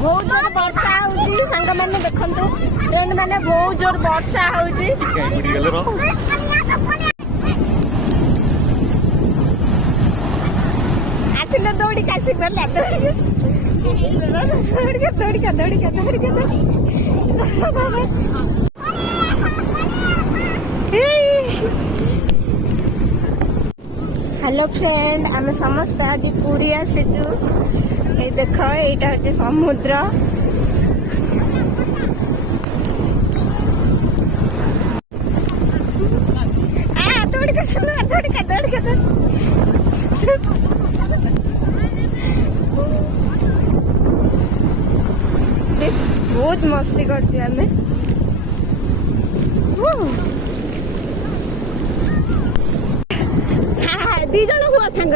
बहुत जोर वर्षा होउची संग माने देखंतु फ्रेंड माने बहुत जोर वर्षा होउची आसिलो दौड़ी कासी परला दौड़ी का हेलो फ्रेंड आम समस्त आज पूरी आसीचु ये देख यहाँ हूँ समुद्र बहुत मस्ती करछे आमे दी जण हुआ सांग